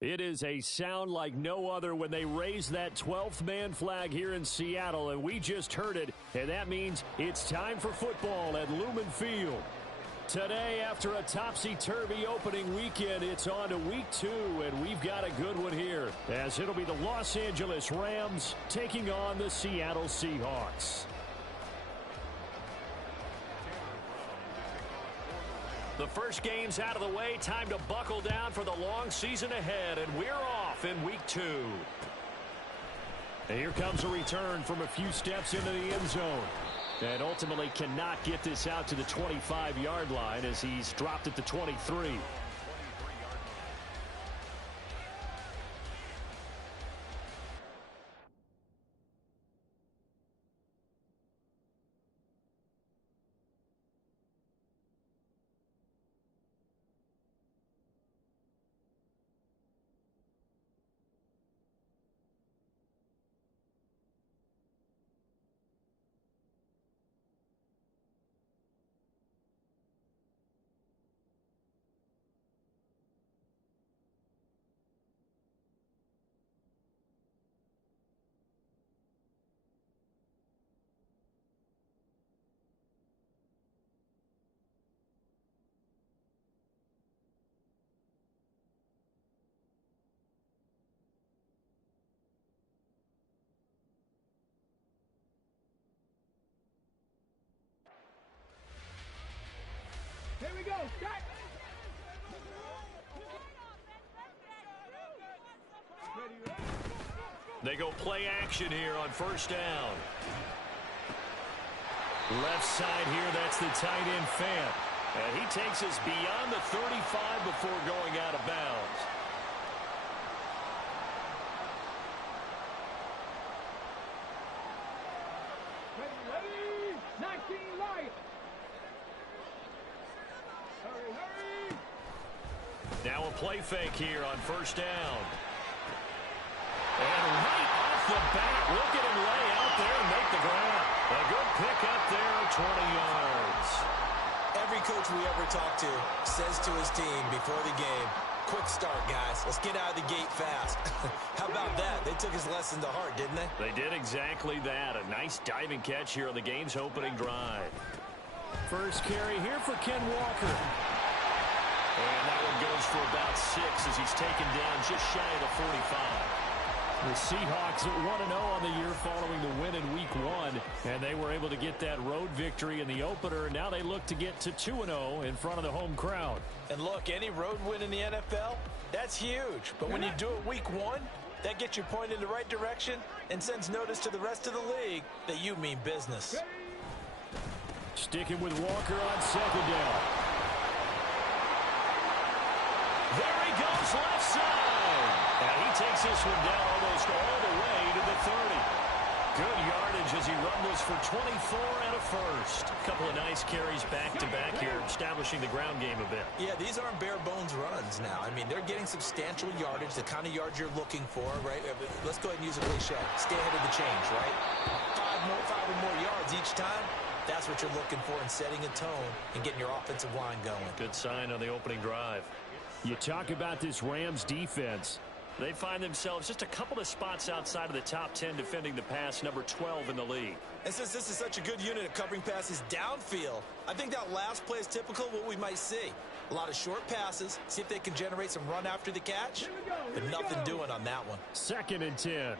It is a sound like no other when they raise that 12th man flag here in Seattle, and we just heard it, and that means it's time for football at Lumen Field. Today, after a topsy-turvy opening weekend, it's on to week 2, and we've got a good one here, as it'll be the Los Angeles Rams taking on the Seattle Seahawks. The first game's out of the way. Time to buckle down for the long season ahead, and we're off in week 2. And here comes a return from a few steps into the end zone. And ultimately cannot get this out to the 25-yard line as he's dropped at the 23. Here we go, start! They go play action here on first down. Left side here, that's the tight end Fant. And he takes us beyond the 35 before going out of bounds. Ready, 19 light! Hurry, hurry! Now a play fake here on first down. And right off the bat, look at him lay out there and make the grab. A good pick up there, 20 yards. Every coach we ever talk to says to his team before the game, quick start, guys. Let's get out of the gate fast. How about that? They took his lesson to heart, didn't they? They did exactly that. A nice diving catch here on the game's opening drive. First carry here for Ken Walker. And that one goes for about 6 as he's taken down just shy of the 45. The Seahawks at 1-0 on the year following the win in Week 1, and they were able to get that road victory in the opener. Now they look to get to 2-0 in front of the home crowd. And look, any road win in the NFL, that's huge. But when you do it Week 1, that gets you pointed in the right direction and sends notice to the rest of the league that you mean business. Sticking with Walker on second down. There he goes, left side. And he takes this one down almost all the way to the 30. Good yardage as he rumbles for 24 and a first. A couple of nice carries back-to-back here, establishing the ground game a bit. Yeah, these aren't bare-bones runs now. I mean, they're getting substantial yardage, the kind of yards you're looking for, right? Let's go ahead and use a cliche. Stay ahead of the change, right? Five or more yards each time. That's what you're looking for in setting a tone and getting your offensive line going. Good sign on the opening drive. You talk about this Rams defense. They find themselves just a couple of spots outside of the top 10 defending the pass, number 12 in the league. And since this is such a good unit of covering passes downfield, I think that last play is typical of what we might see. A lot of short passes, see if they can generate some run after the catch, but nothing doing on that one. 2nd and 10.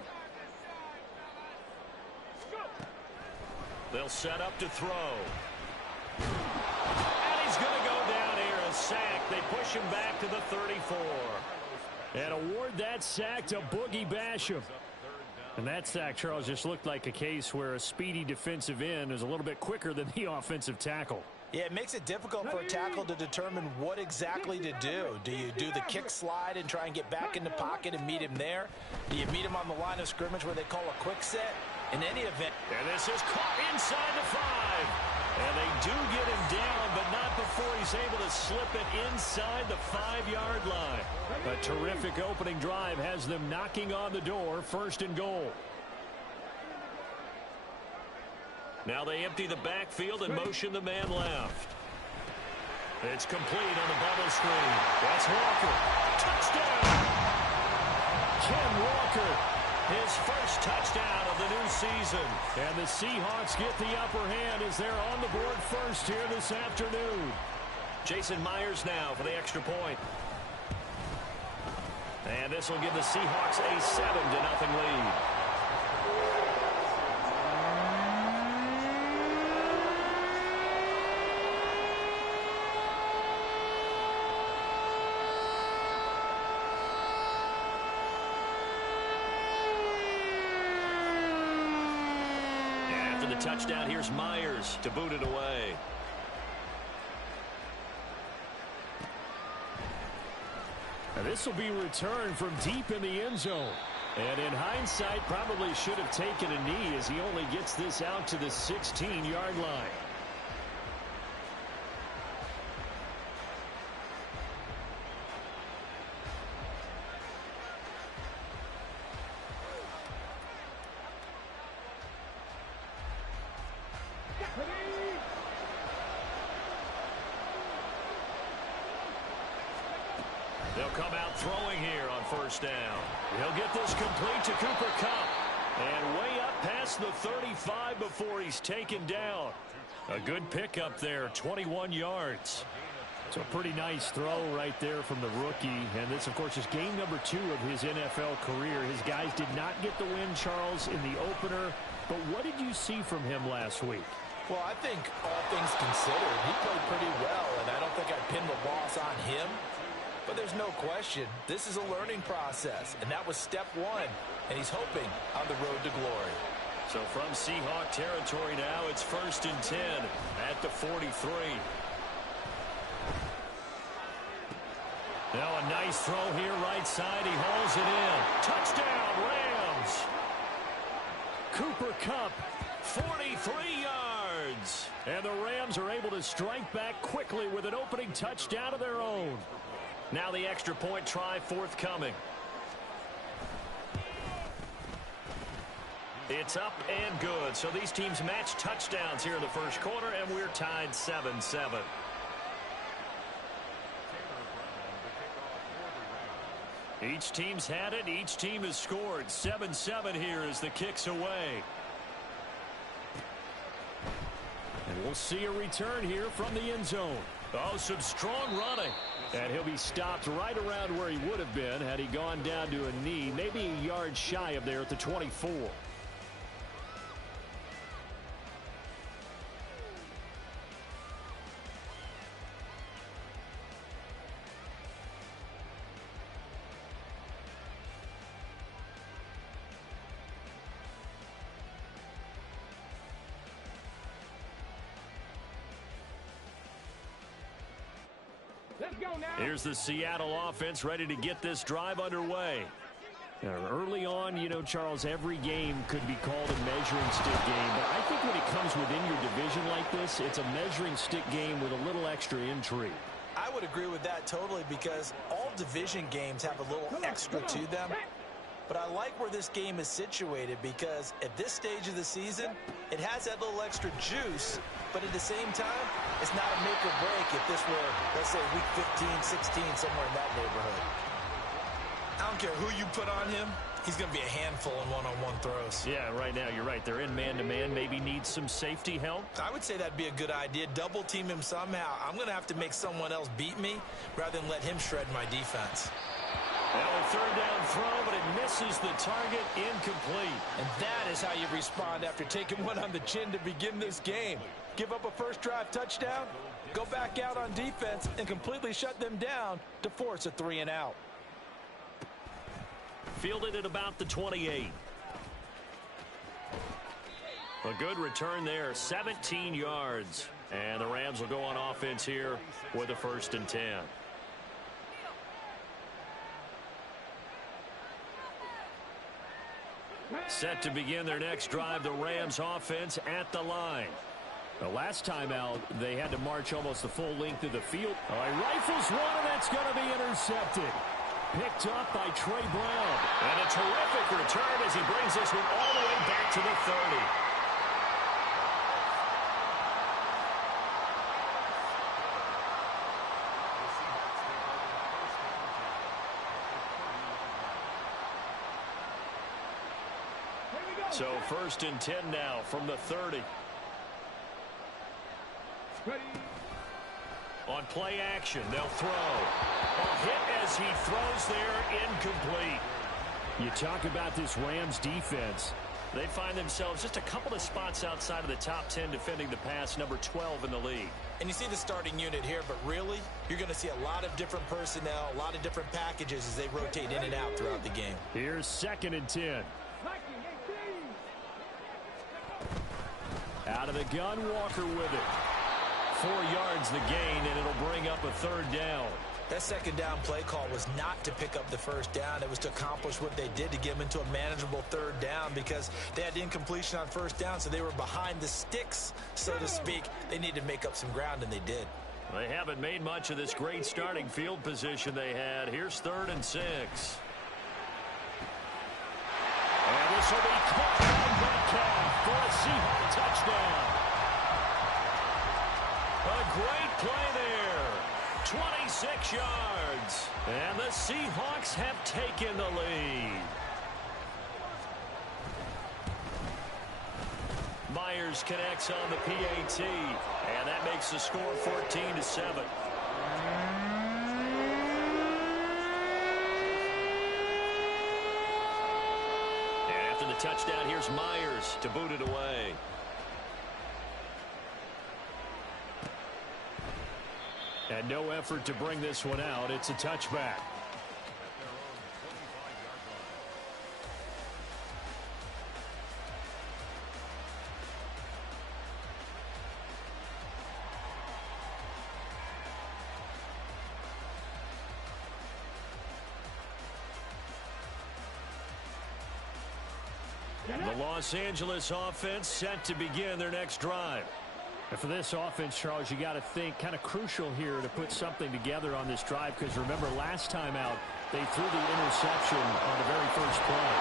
They'll set up to throw. And he's going to go down here, a sack. They push him back to the 34. And award that sack to Boogie Basham. And that sack, Charles, just looked like a case where a speedy defensive end is a little bit quicker than the offensive tackle. Yeah, it makes it difficult for a tackle to determine what exactly to do. Do you do the kick slide and try and get back in the pocket and meet him there? Do you meet him on the line of scrimmage where they call a quick set? In any event. And this is caught inside the 5. And they do get him down, but not before he's able to slip it inside the 5-yard line. A terrific opening drive has them knocking on the door, 1st and goal. Now they empty the backfield and motion the man left. It's complete on the bubble screen. That's Walker. Touchdown! Ken Walker, his first touchdown of the new season. And the Seahawks get the upper hand as they're on the board first here this afternoon. Jason Myers now for the extra point. And this will give the Seahawks a 7-0 lead. After the touchdown, here's Myers to boot it away. And this will be returned from deep in the end zone. And in hindsight, probably should have taken a knee as he only gets this out to the 16-yard line. They'll come out throwing here on first down. He'll get this complete to Cooper Kupp. And way up past the 35 before he's taken down. A good pickup there, 21 yards. So a pretty nice throw right there from the rookie. And this, of course, is game number 2 of his NFL career. His guys did not get the win, Charles, in the opener. But what did you see from him last week? Well, I think all things considered, he played pretty well. And I don't think I'd pin the loss on him. But there's no question, this is a learning process, and that was step 1, and he's hoping on the road to glory. So from Seahawk territory now, it's 1st and 10 at the 43. Now a nice throw here, right side. He hauls it in. Touchdown, Rams. Cooper Kupp, 43 yards. And the Rams are able to strike back quickly with an opening touchdown of their own. Now the extra point try forthcoming. It's up and good. So these teams match touchdowns here in the first quarter, and we're tied 7-7. Each team's had it. Each team has scored. 7-7 here as the kick's away. And we'll see a return here from the end zone. Oh, some strong running. And he'll be stopped right around where he would have been had he gone down to a knee, maybe a yard shy of there at the 24. Let's go now. Here's the Seattle offense ready to get this drive underway. Now, early on, you know, Charles, every game could be called a measuring stick game. But I think when it comes within your division like this, it's a measuring stick game with a little extra intrigue. I would agree with that totally because all division games have a little extra to them. But I like where this game is situated because at this stage of the season, it has that little extra juice, but at the same time, it's not a make or break if this were, let's say, week 15, 16, somewhere in that neighborhood. I don't care who you put on him, he's going to be a handful in one-on-one throws. Yeah, right now, you're right. They're in man-to-man, maybe need some safety help. I would say that'd be a good idea. Double team him somehow. I'm going to have to make someone else beat me rather than let him shred my defense. Now a third down throw, but it misses the target, incomplete. And that is how you respond after taking one on the chin to begin this game. Give up a first drive touchdown, go back out on defense, and completely shut them down to force a 3-and-out. Fielded at about the 28. A good return there, 17 yards. And the Rams will go on offense here with a 1st and 10. Set to begin their next drive, the Rams offense at the line. The last time out, they had to march almost the full length of the field. Oh, he rifles one, and that's going to be intercepted. Picked up by Trey Brown. And a terrific return as he brings this one all the way back to the 30. So 1st and 10 now from the 30. Ready. On play action, they'll throw. A hit as he throws there, incomplete. You talk about this Rams defense. They find themselves just a couple of spots outside of the top 10 defending the pass, number 12 in the league. And you see the starting unit here, but really, you're going to see a lot of different personnel, a lot of different packages as they rotate in and out throughout the game. Here's 2nd and 10. Out of the gun, Walker with it. 4 yards the gain, and it'll bring up a 3rd down. That 2nd down play call was not to pick up the 1st down. It was to accomplish what they did to get them into a manageable 3rd down because they had incompletion on 1st down, so they were behind the sticks, so to speak. They needed to make up some ground, and they did. They haven't made much of this great starting field position they had. Here's 3rd and 6. And this will be caught by Metcalf for a Seahawks touchdown. A great play there. 26 yards. And the Seahawks have taken the lead. Myers connects on the PAT. And that makes the score 14-7. And after the touchdown, here's Myers to boot it away. And no effort to bring this one out. It's a touchback. The Los Angeles offense set to begin their next drive. And for this offense, Charles, you got to think kind of crucial here to put something together on this drive because remember last time out they threw the interception on the very first play.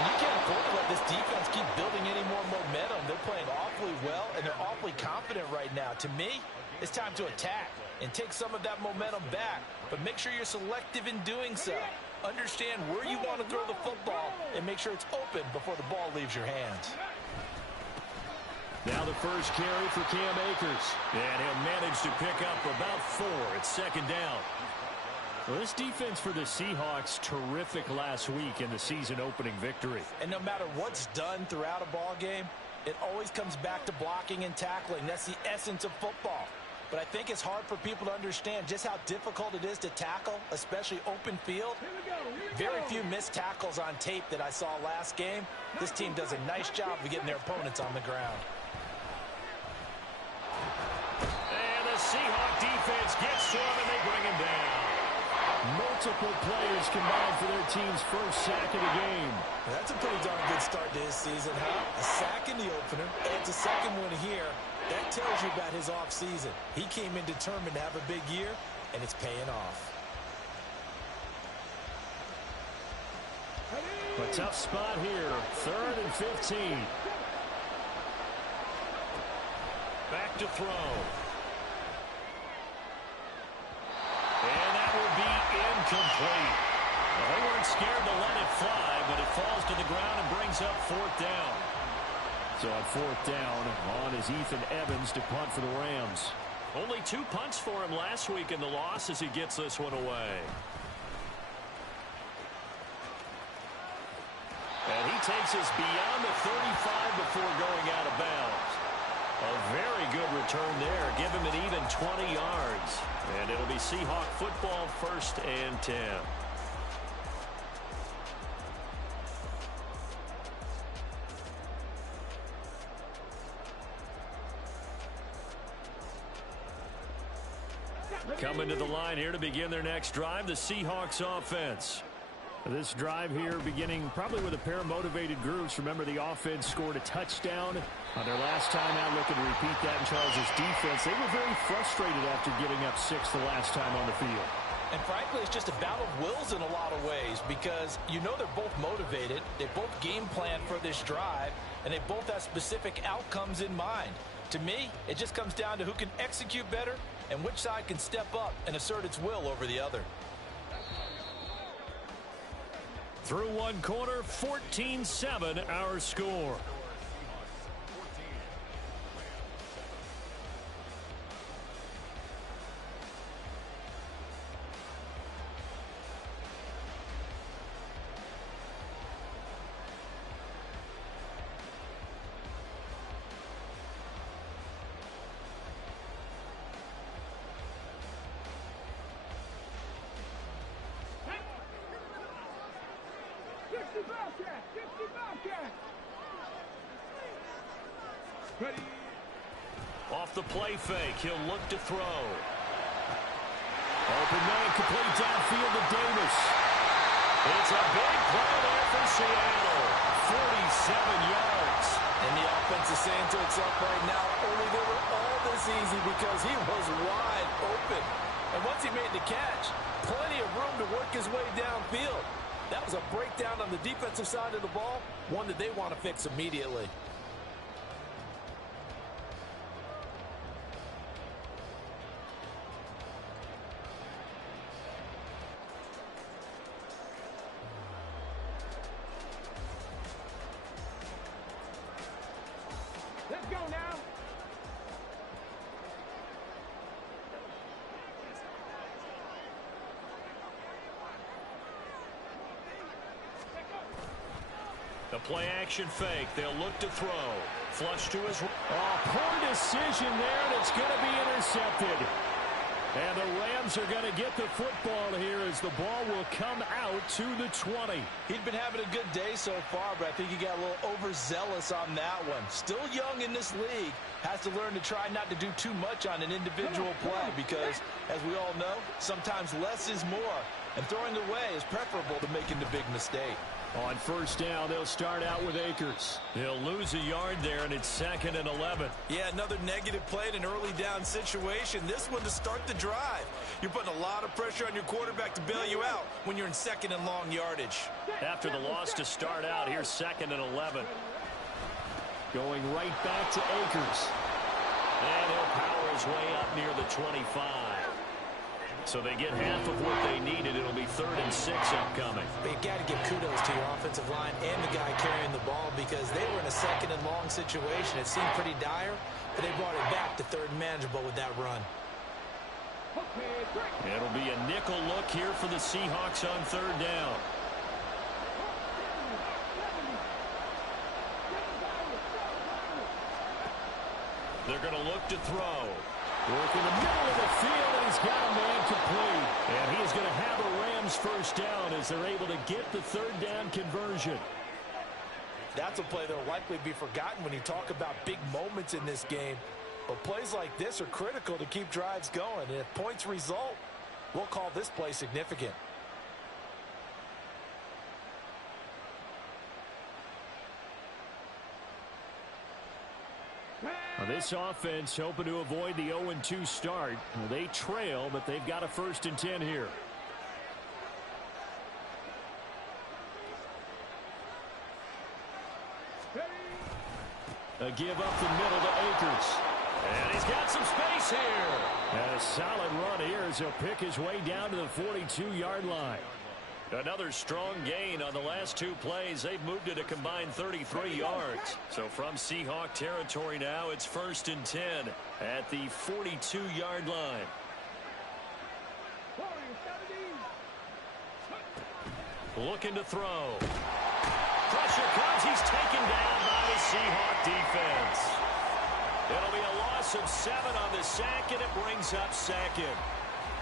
And you can't afford to let this defense keep building any more momentum. They're playing awfully well and they're awfully confident right now. To me, it's time to attack and take some of that momentum back, but make sure you're selective in doing so. Understand where you want to throw the football and make sure it's open before the ball leaves your hands. Now the first carry for Cam Akers. And he'll manage to pick up about 4. It's 2nd down. Well, this defense for the Seahawks, terrific last week in the season-opening victory. And no matter what's done throughout a ball game, it always comes back to blocking and tackling. That's the essence of football. But I think it's hard for people to understand just how difficult it is to tackle, especially open field. Very few missed tackles on tape that I saw last game. This team does a nice job of getting their opponents on the ground. And the Seahawk defense gets to him, and they bring him down. Multiple players combined for their team's first sack of the game. That's a pretty darn good start to his season, huh? A sack in the opener, and a 2nd one here. That tells you about his offseason. He came in determined to have a big year, and it's paying off. A tough spot here. 3rd and 15. Back to throw. And that will be incomplete. Well, they weren't scared to let it fly, but it falls to the ground and brings up 4th down. So on 4th down, on is Ethan Evans to punt for the Rams. Only 2 punts for him last week in the loss as he gets this one away. And he takes us beyond the 35 before going out of bounds. A very good return there. Give him an even 20 yards. And it'll be Seahawk football, 1st and 10. Coming to the line here to begin their next drive, the Seahawks offense. This drive here beginning probably with a pair of motivated groups. Remember, the offense scored a touchdown on their last time out. Looking to repeat that in Charles' defense. They were very frustrated after giving up 6 the last time on the field. And frankly, it's just a battle of wills in a lot of ways because you know they're both motivated. They both game plan for this drive, and they both have specific outcomes in mind. To me, it just comes down to who can execute better and which side can step up and assert its will over the other. Through one quarter, 14-7 our score. Ready. Off the play fake, he'll look to throw. Open man, complete downfield to Davis. It's a big play there for Seattle. 47 yards. And the offense is saying to itself right now, only they were all this easy because he was wide open. And once he made the catch, plenty of room to work his way downfield. That was a breakdown on the defensive side of the ball, one that they want to fix immediately. Let's go now. The play action fake. They'll look to throw. Flush to his. Poor decision there, and it's going to be intercepted. And the Rams are going to get the football here as the ball will come out to the 20. He'd been having a good day so far, but I think he got a little overzealous on that one. Still young in this league. Has to learn to try not to do too much on an individual play because, as we all know, sometimes less is more. And throwing away is preferable to making the big mistake. On first down, they'll start out with Akers. They'll lose a yard there, and it's 2nd and 11. Yeah, another negative play in an early down situation. This one to start the drive. You're putting a lot of pressure on your quarterback to bail you out when you're in 2nd and long yardage. After the loss to start out, here's 2nd and 11. Going right back to Akers. And he'll power his way up near the 25. So they get half of what they needed. It'll be 3rd and 6 upcoming. But you got to give kudos to your offensive line and the guy carrying the ball because they were in a 2nd and long situation. It seemed pretty dire, but they brought it back to 3rd and manageable with that run. It'll be a nickel look here for the Seahawks on 3rd down. They're going to look to throw. Work in the middle of the field, and he's got a man complete. And he is going to have a Rams first down as they're able to get the 3rd down conversion. That's a play that will likely be forgotten when you talk about big moments in this game. But plays like this are critical to keep drives going. And if points result, we'll call this play significant. Now this offense hoping to avoid the 0-2 start. They trail, but they've got a 1st and 10 here. A give up the middle to Akers. And he's got some space here. And a solid run here as he'll pick his way down to the 42-yard line. Another strong gain on the last 2 plays. They've moved it a combined 33 yards. So from Seahawk territory now, it's 1st and 10 at the 42-yard line. Looking to throw. Pressure comes. He's taken down by the Seahawk defense. It'll be a loss of 7 on the sack, and it brings up 2nd.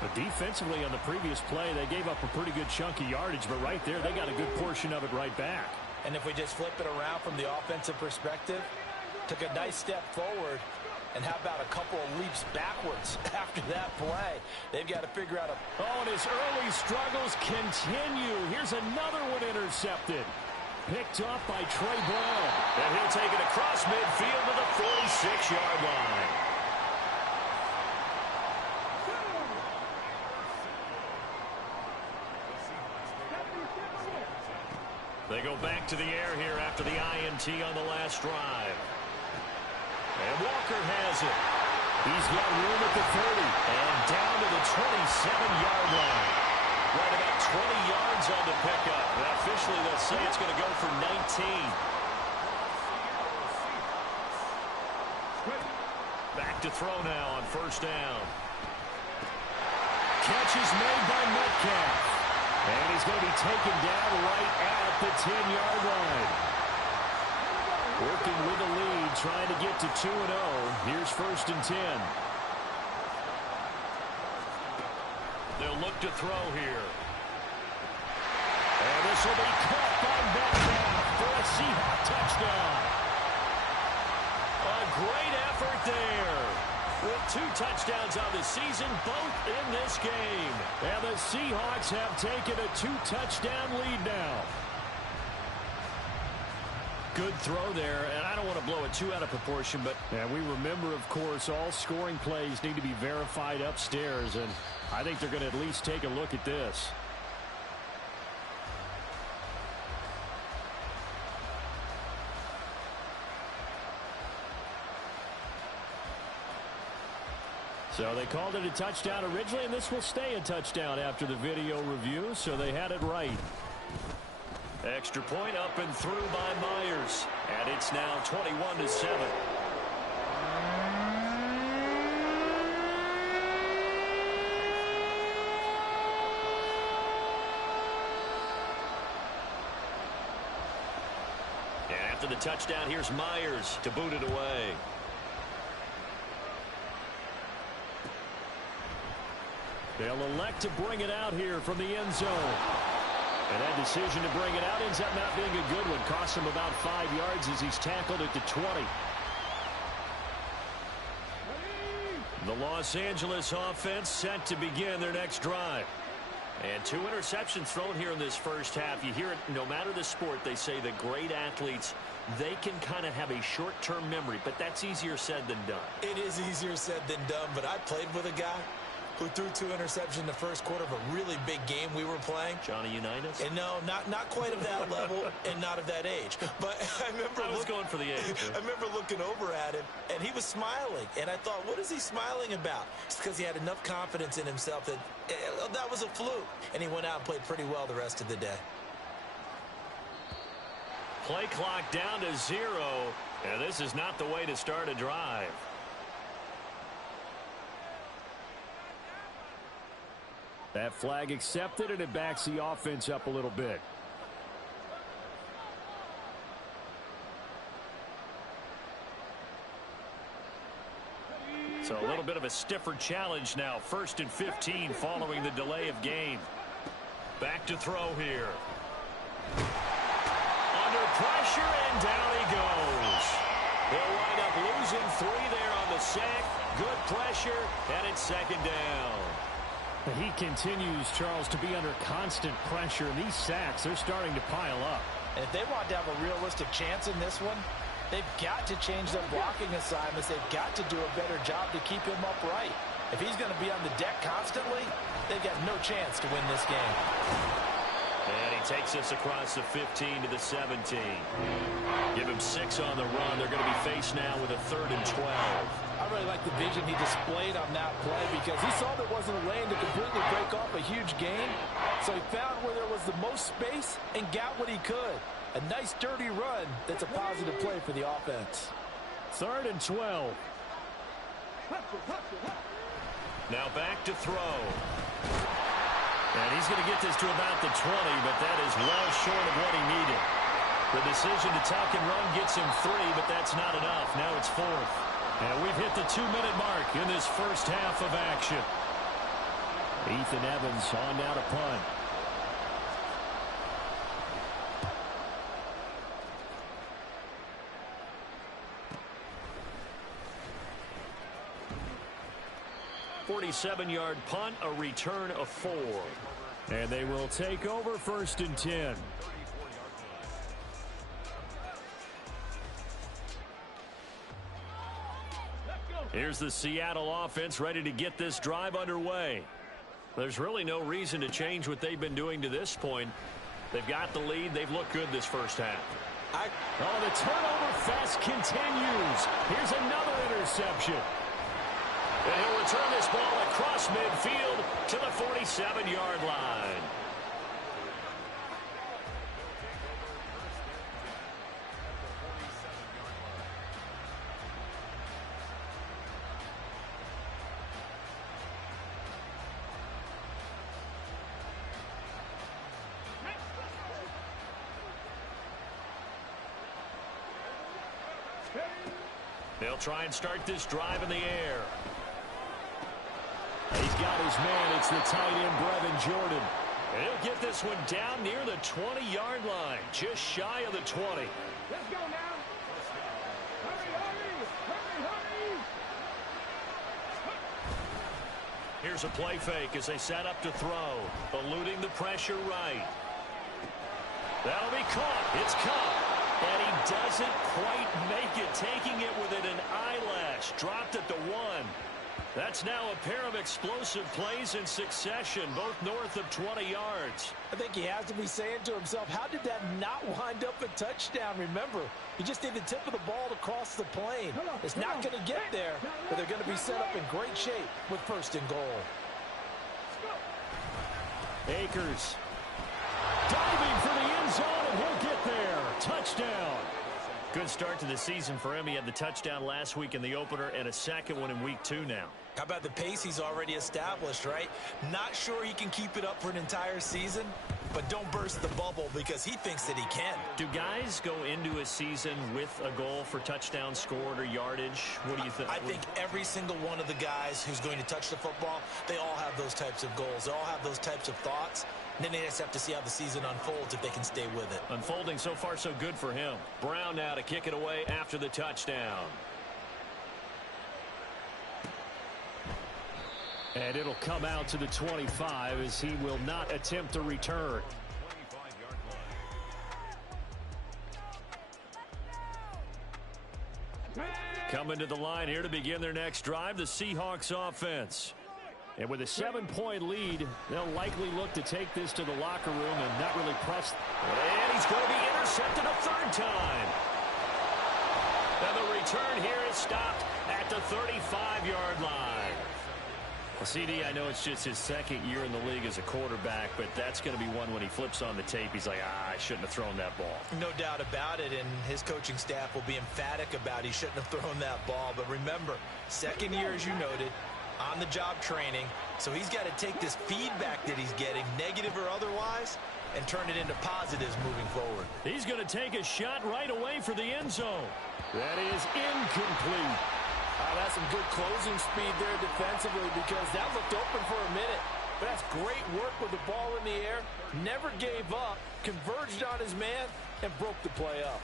But defensively on the previous play, they gave up a pretty good chunk of yardage, but right there, they got a good portion of it right back. And if we just flip it around from the offensive perspective, took a nice step forward, and how about a couple of leaps backwards after that play? They've got to figure out a... Oh, and his early struggles continue. Here's another one intercepted. Picked off by Trey Brown. And he'll take it across midfield to the 46-yard line. They go back to the air here after the INT on the last drive. And Walker has it. He's got room at the 30. And down to the 27-yard line. Right about 20 yards on the pickup. And officially, they'll say it's going to go for 19. Back to throw now on first down. Catch is made by Metcalf. And he's going to be taken down right at the 10-yard line. Working with a lead, trying to get to 2-0. Here's first and 10. They'll look to throw here. And this will be caught by Metcalf for a Seahawks touchdown. A great effort there. With 2 touchdowns on the season, both in this game. And the Seahawks have taken a 2-touchdown lead now. Good throw there, and I don't want to blow it too out of proportion, but we remember, of course, all scoring plays need to be verified upstairs, and I think they're going to at least take a look at this. So they called it a touchdown originally, and this will stay a touchdown after the video review, so they had it right. Extra point up and through by Myers. And it's now 21-7. And after the touchdown, here's Myers to boot it away. They'll elect to bring it out here from the end zone. And that decision to bring it out ends up not being a good one. Costs him about 5 yards as he's tackled at the 20. The Los Angeles offense set to begin their next drive. And 2 interceptions thrown here in this first half. You hear it no matter the sport. They say that great athletes, they can kind of have a short-term memory. But that's easier said than done. It is easier said than done. But I played with a guy who threw 2 interceptions in the first quarter of a really big game we were playing. Johnny Unitas? And no, not quite of that level and not of that age. But I remember I was going for the age. I remember looking over at him, and he was smiling. And I thought, what is he smiling about? It's because he had enough confidence in himself that that was a fluke. And he went out and played pretty well the rest of the day. Play clock down to 0. And this is not the way to start a drive. That flag accepted, and it backs the offense up a little bit. So a little bit of a stiffer challenge now. 1st and 15 following the delay of game. Back to throw here. Under pressure, and down he goes. They'll wind up losing 3 there on the sack. Good pressure, and it's 2nd down. He continues, Charles, to be under constant pressure. And these sacks, they're starting to pile up. And if they want to have a realistic chance in this one, they've got to change their blocking assignments. They've got to do a better job to keep him upright. If he's going to be on the deck constantly, they've got no chance to win this game. And he takes us across the 15 to the 17. Give him 6 on the run. They're going to be faced now with a 3rd and 12. I really like the vision he displayed on that play because he saw there wasn't a lane to completely break off a huge gain. So he found where there was the most space and got what he could. A nice, dirty run that's a positive play for the offense. 3rd and 12. Now back to throw. And he's going to get this to about the 20, but that is well short of what he needed. The decision to tuck and run gets him 3, but that's not enough. Now it's 4th. And we've hit the 2-minute mark in this first half of action. Ethan Evans on now to punt. .47-yard punt, a return of 4. And they will take over 1st and 10. Here's the Seattle offense ready to get this drive underway. There's really no reason to change what they've been doing to this point. They've got the lead. They've looked good this first half. Oh, the turnover fest continues. Here's another interception. And he'll return this ball across midfield to the 47-yard line. They'll try and start this drive in the air. He's got his man. It's the tight end, Brevin Jordan. And he'll get this one down near the 20-yard line, just shy of the 20. Let's go now. Hurry, hurry, hurry, hurry. Here's a play fake as they set up to throw, eluding the pressure right. That'll be caught. It's caught. And he doesn't quite make it, taking it within an eyelash. Dropped at the 1. That's now a pair of explosive plays in succession, both north of 20 yards. I think he has to be saying to himself, how did that not wind up a touchdown? Remember, you just need the tip of the ball to cross the plane. It's not going to get there, but they're going to be set up in great shape with 1st and goal. Akers diving for the end zone, and he'll get there. Touchdown. Good start to the season for him. He had the touchdown last week in the opener and a second one in week 2 now. How about the pace he's already established, right? Not sure he can keep it up for an entire season, but don't burst the bubble because he thinks that he can. Do guys go into a season with a goal for touchdown scored or yardage? What do you think? I think every single one of the guys who's going to touch the football, they all have those types of goals. They all have those types of thoughts. And then they just have to see how the season unfolds if they can stay with it. Unfolding so far so good for him. Brown now to kick it away after the touchdown. And it'll come out to the 25 as he will not attempt to return. Coming to the line here to begin their next drive, the Seahawks offense. And with a 7-point lead, they'll likely look to take this to the locker room and not really press. And he's going to be intercepted a 3rd time. And the return here is stopped at the 35-yard line. Well, CD, I know it's just his 2nd year in the league as a quarterback, but that's going to be one when he flips on the tape. He's like, I shouldn't have thrown that ball. No doubt about it, and his coaching staff will be emphatic about he shouldn't have thrown that ball. But remember, 2nd year, as you noted, on-the-job training, so he's got to take this feedback that he's getting, negative or otherwise, and turn it into positives moving forward. He's going to take a shot right away for the end zone. That is incomplete. That's some good closing speed there defensively because that looked open for a minute. But that's great work with the ball in the air. Never gave up, converged on his man, and broke the play up.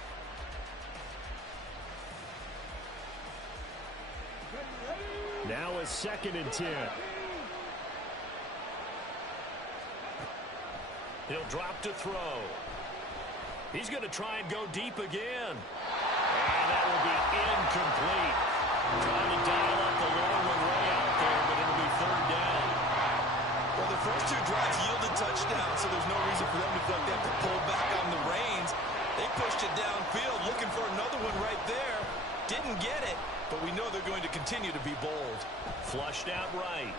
Now a 2nd and 10. He'll drop to throw. He's going to try and go deep again. And that will be incomplete. Trying to dial up the long one way out there, but it'll be 3rd down. Well, the first 2 drives yielded touchdowns, so there's no reason for them to feel like they have to pull back on the reins. They pushed it downfield, looking for another one right there. Didn't get it, but we know they're going to continue to be bold. Flushed out right.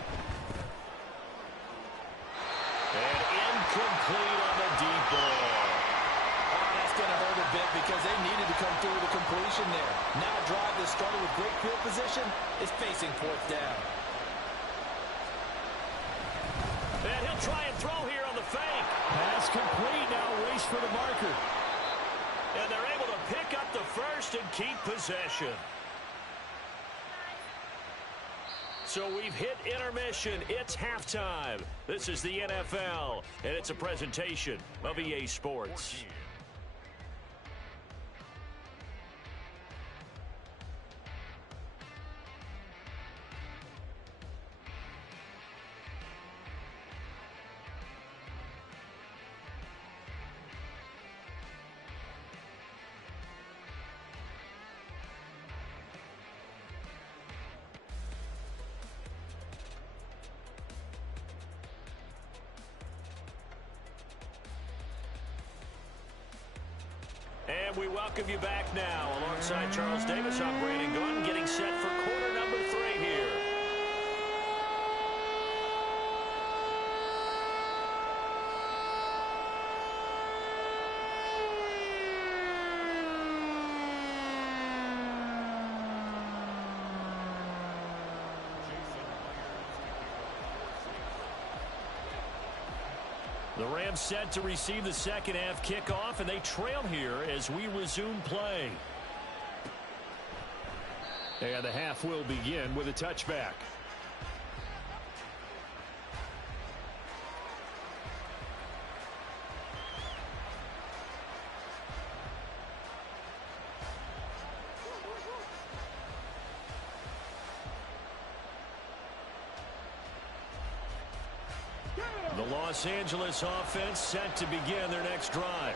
And incomplete on the deep ball. That's going to hurt a bit because they needed to come through with a completion there. Now a drive that started with great field position is facing 4th down. And he'll try and throw here on the fake. Pass complete, now race for the marker. And they're able to pick up the 1st and keep possession. So we've hit intermission. It's halftime. This is the NFL, and it's a presentation of EA Sports. And we welcome you back now. Alongside Charles Davis, I'm Brandon Gunn, getting set for quarter number 3 here. The Rams set to receive the second half kickoff, and they trail here as we resume play. And the half will begin with a touchback. The Los Angeles offense set to begin their next drive.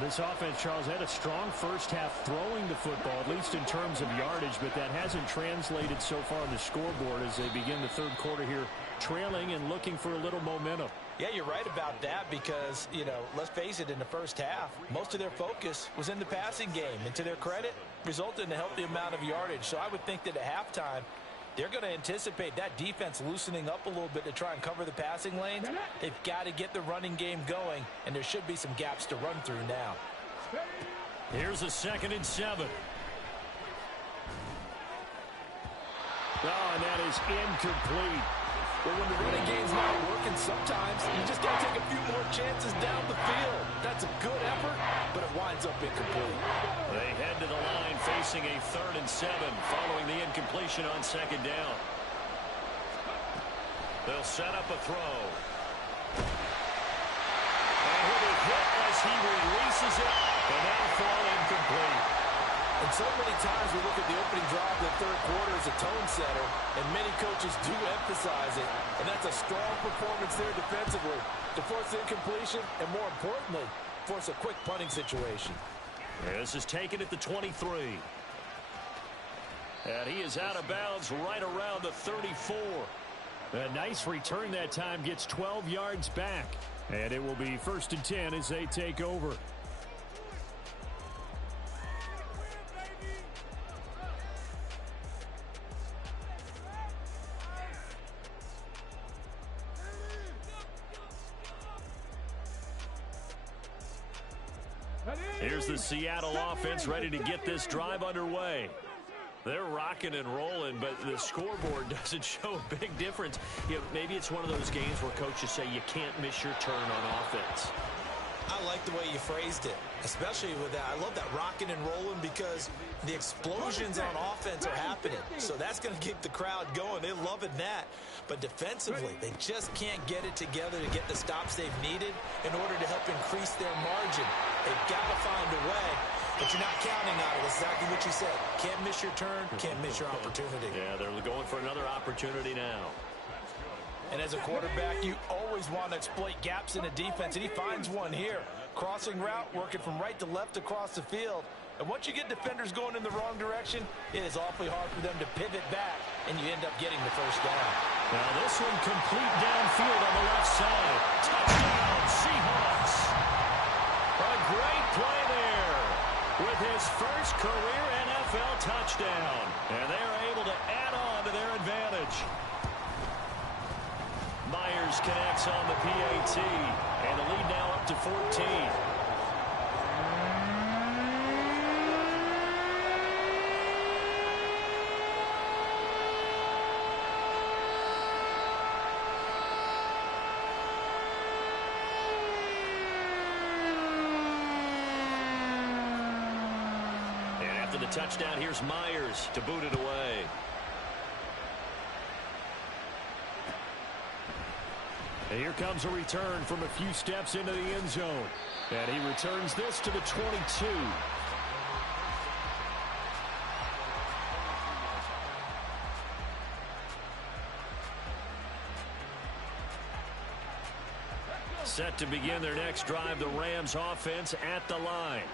This offense, Charles, had a strong first half throwing the football, at least in terms of yardage, but that hasn't translated so far on the scoreboard as they begin the third quarter here, trailing and looking for a little momentum. Yeah, you're right about that because, you know, let's face it, in the first half, most of their focus was in the passing game. And to their credit, resulted in a healthy amount of yardage. So I would think that at halftime, they're going to anticipate that defense loosening up a little bit to try and cover the passing lanes. They've got to get the running game going, and there should be some gaps to run through now. Here's a 2nd and 7. Oh, and that is incomplete. But when the running game's not working, sometimes you just got to take a few more chances down the field. That's a good effort, but it winds up incomplete. They head to the line facing a 3rd and 7 following the incompletion on 2nd down. They'll set up a throw. And he'll be hit as he releases it, and that'll fall incomplete. And so many times we look at the opening drive of the third quarter as a tone setter, and many coaches do emphasize it. And that's a strong performance there defensively to force the incompletion and, more importantly, force a quick punting situation. This is taken at the 23. And he is out of bounds right around the 34. A nice return that time, gets 12 yards back. And it will be 1st and 10 as they take over. Here's the Seattle offense ready to get this drive underway. They're rocking and rolling, but the scoreboard doesn't show a big difference. You know, maybe it's one of those games where coaches say you can't miss your turn on offense. I like the way you phrased it, especially with that. I love that rocking and rolling because the explosions on offense are happening. So that's going to keep the crowd going. They're loving that. But defensively, they just can't get it together to get the stops they've needed in order to help increase their margin. They've got to find a way, but you're not counting on it. That's exactly what you said. Can't miss your turn, can't miss your opportunity. Yeah, they're going for another opportunity now. And as a quarterback, you always want to exploit gaps in the defense, and he finds one here. Crossing route, working from right to left across the field. And once you get defenders going in the wrong direction, it is awfully hard for them to pivot back, and you end up getting the first down. Now this one complete downfield on the left side. Touchdown, Seahawks. A great play there with his first career NFL touchdown. And they're able to add on to their advantage. Myers connects on the PAT, and the lead now up to 14. And after the touchdown, here's Myers to boot it away. And here comes a return from a few steps into the end zone. And he returns this to the 22. Set to begin their next drive, the Rams offense at the line.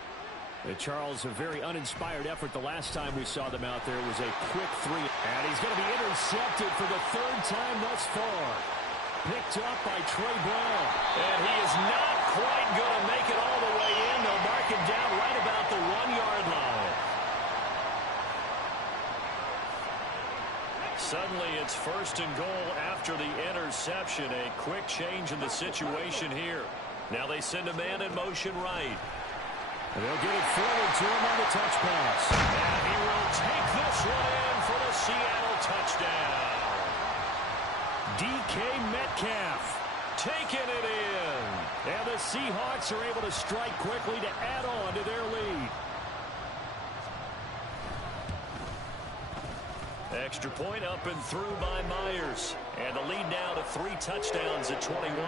Charles, a very uninspired effort the last time we saw them out there. It was a quick 3. And he's going to be intercepted for the 3rd time thus far. Picked up by Trey Brown. And he is not quite going to make it all the way in. They'll mark him down right about the 1-yard line. Suddenly it's 1st and goal after the interception. A quick change in the situation here. Now they send a man in motion right. And they'll get it forward to him on the touch pass. And he will take this one in for the Seattle touchdown. DK Metcalf taking it in. the Seahawks are able to strike quickly to add on to their lead. Extra point up and through by Myers. And the lead now to 3 touchdowns at 21.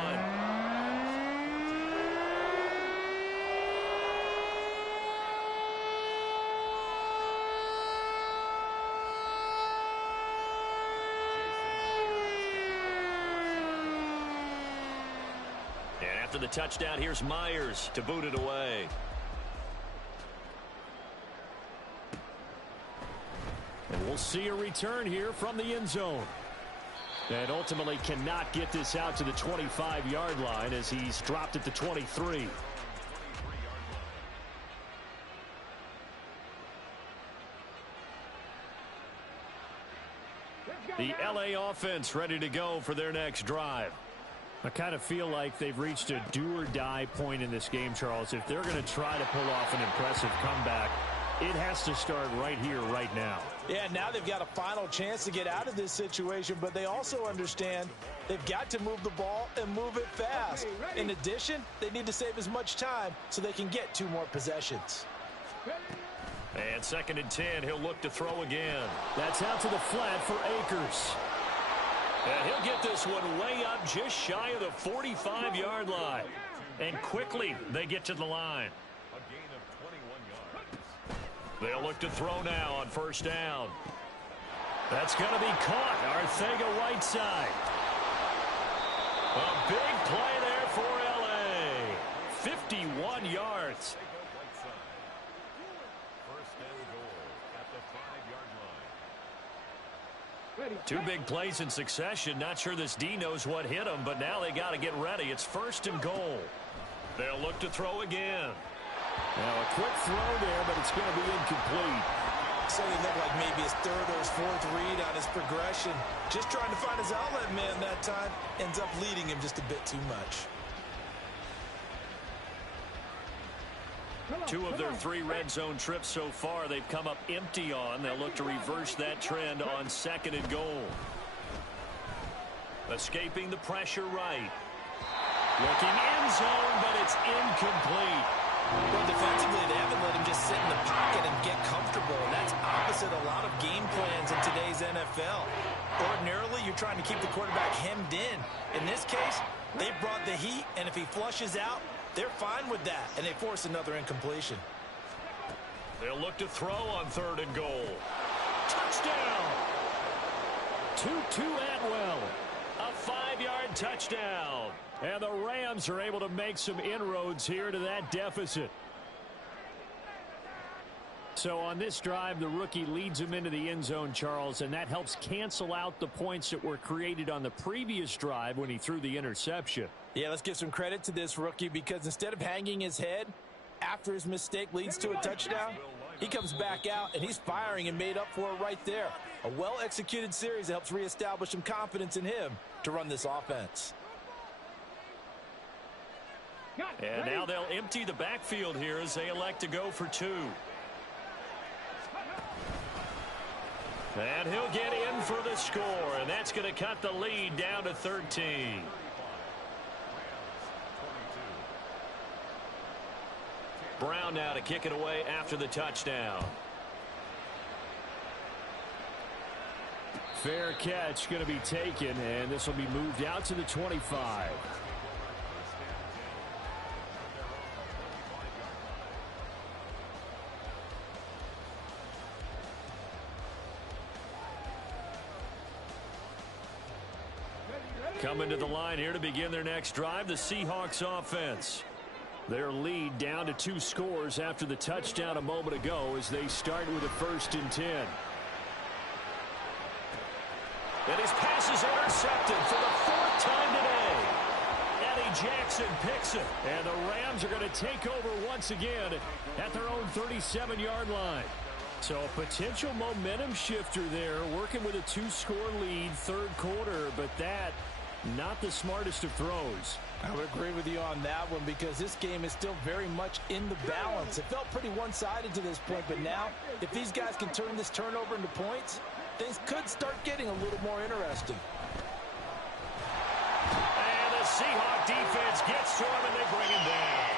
And after the touchdown, here's Myers to boot it away. And we'll see a return here from the end zone. And ultimately cannot get this out to the 25-yard line as he's dropped at the 23. The LA offense ready to go for their next drive. I kind of feel like they've reached a do-or-die point in this game, Charles. If they're going to try to pull off an impressive comeback, it has to start right here, right now. Yeah, now they've got a final chance to get out of this situation, but they also understand they've got to move the ball and move it fast. In addition, they need to save as much time so they can get 2 more possessions. And 2nd and 10, he'll look to throw again. That's out to the flat for Akers. And he'll get this one way up just shy of the 45-yard line. And quickly they get to the line. They'll look to throw now on 1st down. That's going to be caught. Arcega-Whiteside. A big play there for L.A. 51 yards. 2 big plays in succession. Not sure this D knows what hit him, but now they got to get ready. It's 1st and goal. They'll look to throw again. Now a quick throw there, but it's going to be incomplete. So it looked like maybe his 3rd or his 4th read on his progression. Just trying to find his outlet man that time. Ends up leading him just a bit too much. 2 of their 3 red zone trips so far they've come up empty on. They'll look to reverse that trend on 2nd and goal. Escaping the pressure right. Looking end zone, but it's incomplete. Well, defensively, they haven't let him just sit in the pocket and get comfortable, and that's opposite a lot of game plans in today's NFL. Ordinarily, you're trying to keep the quarterback hemmed in. In this case, they brought the heat, and if he flushes out, they're fine with that, and they force another incompletion. They'll look to throw on 3rd and goal. Touchdown! Tutu Atwell. A 5-yard touchdown. And the Rams are able to make some inroads here to that deficit. So on this drive, the rookie leads him into the end zone, Charles, and that helps cancel out the points that were created on the previous drive when he threw the interception. Yeah, let's give some credit to this rookie because instead of hanging his head after his mistake leads to a touchdown, he comes back out and he's firing and made up for it right there. A well-executed series that helps reestablish some confidence in him to run this offense. And now they'll empty the backfield here as they elect to go for 2. And he'll get in for the score, and that's going to cut the lead down to 13. Brown now to kick it away after the touchdown. Fair catch going to be taken, and this will be moved out to the 25. Coming to the line here to begin their next drive, the Seahawks offense. Their lead down to 2 scores after the touchdown a moment ago as they start with a 1st and 10. And his pass is intercepted for the 4th time today. Eddie Jackson picks it. And the Rams are going to take over once again at their own 37-yard line. So a potential momentum shifter there, working with a 2-score lead, 3rd quarter, but that not the smartest of throws. I would agree with you on that one because this game is still very much in the balance. It felt pretty one-sided to this point, but now if these guys can turn this turnover into points, things could start getting a little more interesting. And the Seahawk defense gets to him, and they bring him down.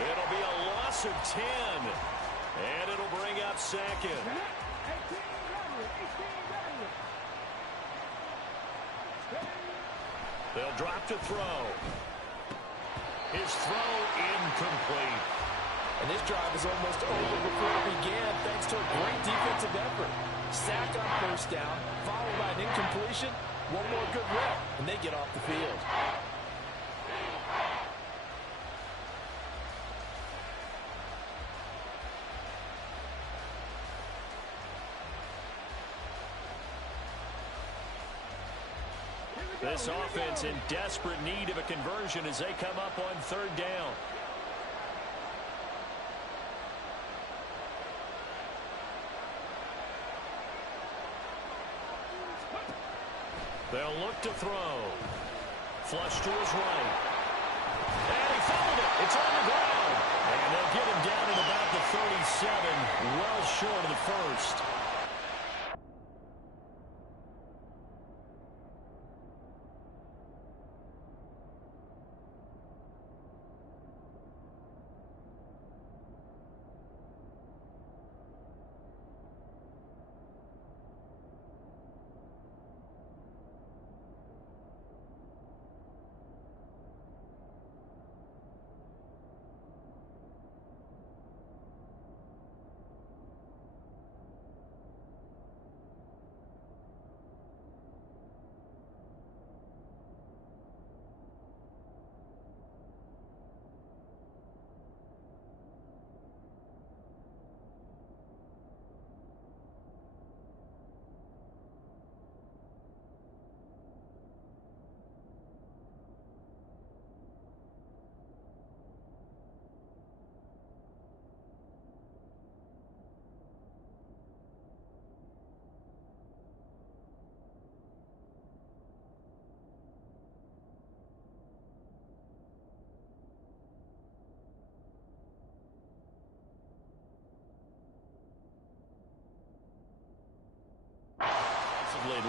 It'll be a loss of 10, and it'll bring up second. They'll drop to throw. His throw incomplete. And this drive is almost over before it began thanks to a great defensive effort. Sack on first down, followed by an incompletion. One more good rep, and they get off the field. This offense in desperate need of a conversion as they come up on third down. They'll look to throw. Flush to his right. And he fouled it. It's on the ground. And they'll get him down at about the 37, well short of the first.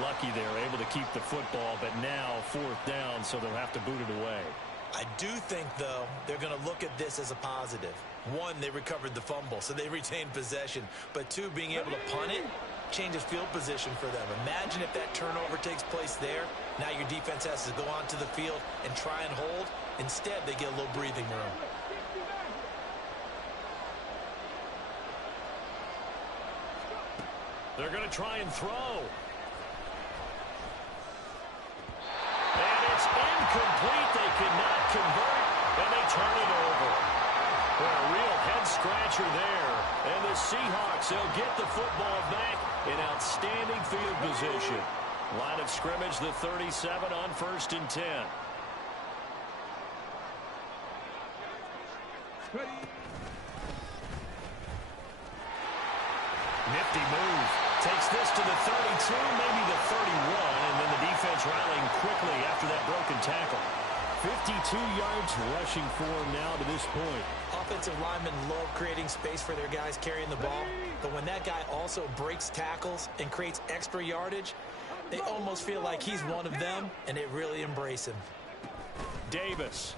Lucky they're able to keep the football, but now fourth down, so they'll have to boot it away. I do think, though, they're going to look at this as a positive. One, they recovered the fumble, so they retained possession. But two, being able to punt it changes field position for them. Imagine if that turnover takes place there. Now your defense has to go onto the field and try and hold. Instead, they get a little breathing room. They're going to try and throw. Incomplete. They could not convert, and they turn it over. Well, a real head-scratcher there. And the Seahawks, they'll get the football back in outstanding field position. Line of scrimmage, the 37 on 1st and 10. Nifty move. Takes this to the 32, maybe the 31, and then the defense rallying quickly after that broken tackle. 52 yards rushing for him now to this point. Offensive linemen love creating space for their guys carrying the ball, but when that guy also breaks tackles and creates extra yardage, they almost feel like he's one of them, and they really embrace him. Davis.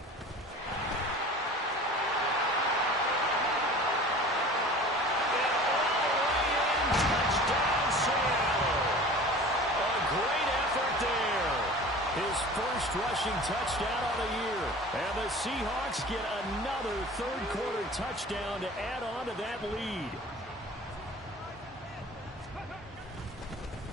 First rushing touchdown on the year. And the Seahawks get another third-quarter touchdown to add on to that lead.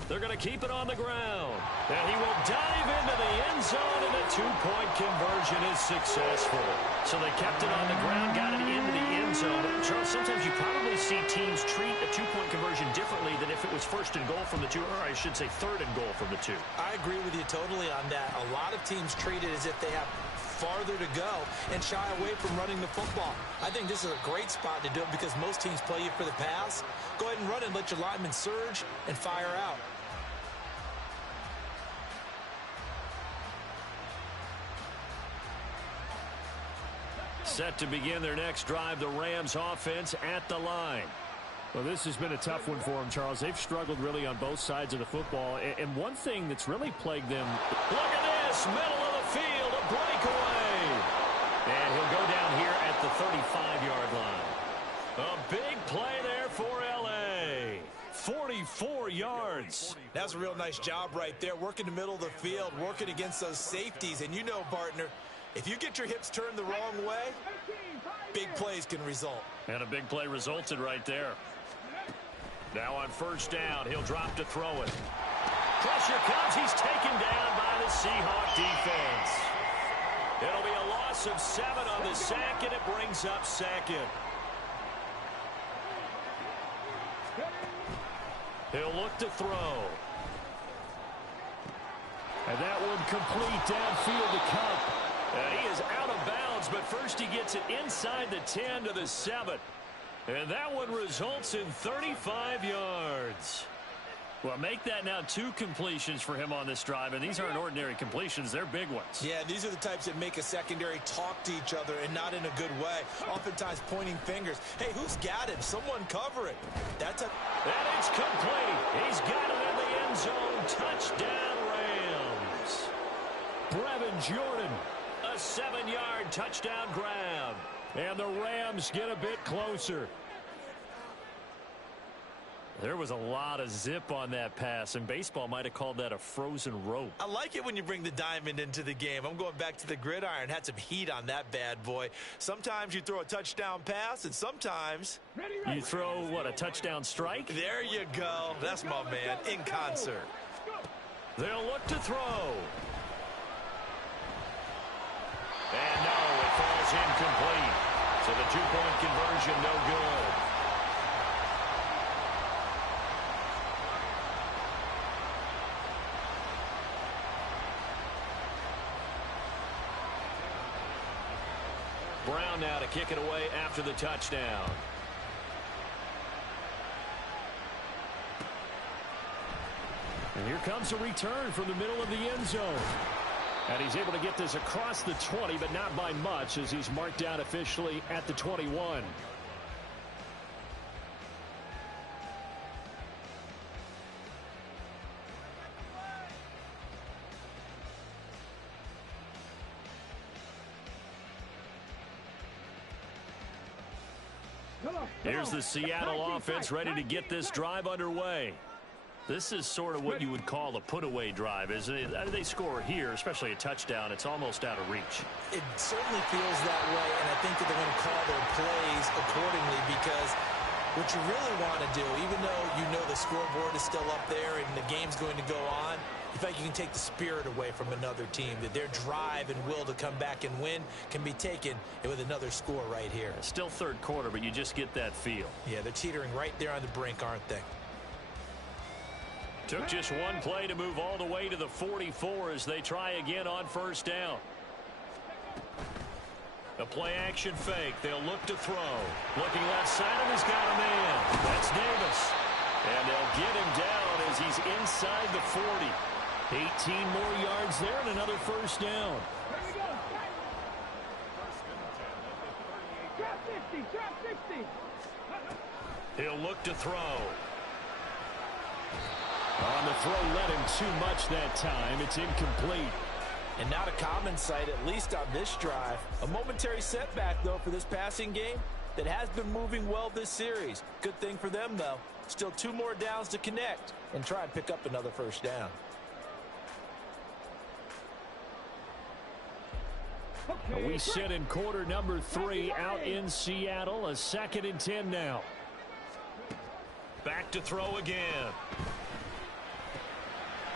They're going to keep it on the ground. And he will dive into the end zone, and the two-point conversion is successful. So they kept it on the ground, got it into the end zone. But, Charles, sometimes you probably see teams treat a two-point conversion differently than if it was first and goal from the two, or I should say third and goal from the two. I agree with you totally on that. A lot of teams treat it as if they have farther to go and shy away from running the football. I think this is a great spot to do it because most teams play you for the pass. Go ahead and run it and let your linemen surge and fire out. Set to begin their next drive, the Rams offense at the line. Well, this has been a tough one for them, Charles. They've struggled really on both sides of the football. And one thing that's really plagued them. Look at this, middle of the field, a yards. That's a real nice job right there, working the middle of the field, working against those safeties. And you know, partner, if you get your hips turned the wrong way, big plays can result. And a big play resulted right there. Now on first down, he'll drop to throw it. Pressure comes. He's taken down by the Seahawk defense. It'll be a loss of 7 on the sack, and it brings up second. He'll look to throw. And that one complete downfield to Cup. He is out of bounds, but first he gets it inside the 10 to the 7. And that one results in 35 yards. Well, make that now 2 completions for him on this drive, and these aren't ordinary completions. They're big ones. Yeah, these are the types that make a secondary talk to each other, and not in a good way. Oftentimes pointing fingers. Hey, who's got him? Someone cover it. And it's complete. He's got it in the end zone. Touchdown, Rams. Brevin Jordan, a 7-yard touchdown grab. And the Rams get a bit closer. There was a lot of zip on that pass, and baseball might have called that a frozen rope. I like it when you bring the diamond into the game. I'm going back to the gridiron. Had some heat on that bad boy. Sometimes you throw a touchdown pass, and sometimes you throw, what, a touchdown strike? There you go. That's my man, in concert. They'll look to throw. And no, it falls incomplete. So the 2-point conversion, no good. Brown now to kick it away after the touchdown. And here comes a return from the middle of the end zone. And he's able to get this across the 20, but not by much, as he's marked down officially at the 21. Here's the Seattle offense ready to get this drive underway. This is sort of what you would call a put-away drive, isn't it? They score here, especially a touchdown. It's almost out of reach. It certainly feels that way, and I think that they're going to call their plays accordingly, because what you really want to do, even though you know the scoreboard is still up there and the game's going to go on, you feel like you can take the spirit away from another team, that their drive and will to come back and win can be taken with another score right here. Still third quarter, but you just get that feel. Yeah, they're teetering right there on the brink, aren't they? Took just one play to move all the way to the 44 as they try again on first down. A play-action fake. They'll look to throw. Looking left side, and he's got a man. That's Davis. And they'll get him down as he's inside the 40. 18 more yards there and another first down. Drop 60, drop 60. He'll look to throw. On the throw, let him too much that time. It's incomplete. And not a common sight, at least on this drive. A momentary setback, though, for this passing game that has been moving well this series. Good thing for them, though. Still 2 more downs to connect and try and pick up another first down. We sit in quarter number 3 out in Seattle. A 2nd and 10 now. Back to throw again.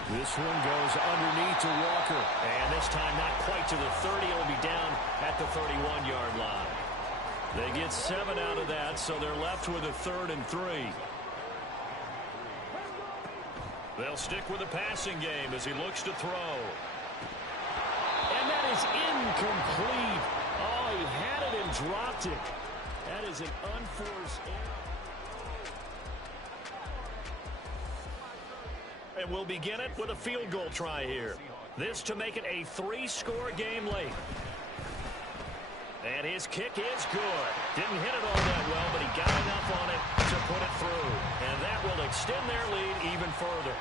This one goes underneath to Walker. And this time not quite to the 30. It'll be down at the 31-yard line. They get 7 out of that, so they're left with a 3rd and 3. They'll stick with the passing game as he looks to throw. And that is incomplete. Oh, he had it and dropped it. That is an unforced error. And we'll begin it with a field goal try here. This to make it a 3-score game late. And his kick is good. Didn't hit it all that well, but he got enough on it to put it through. And that will extend their lead even further.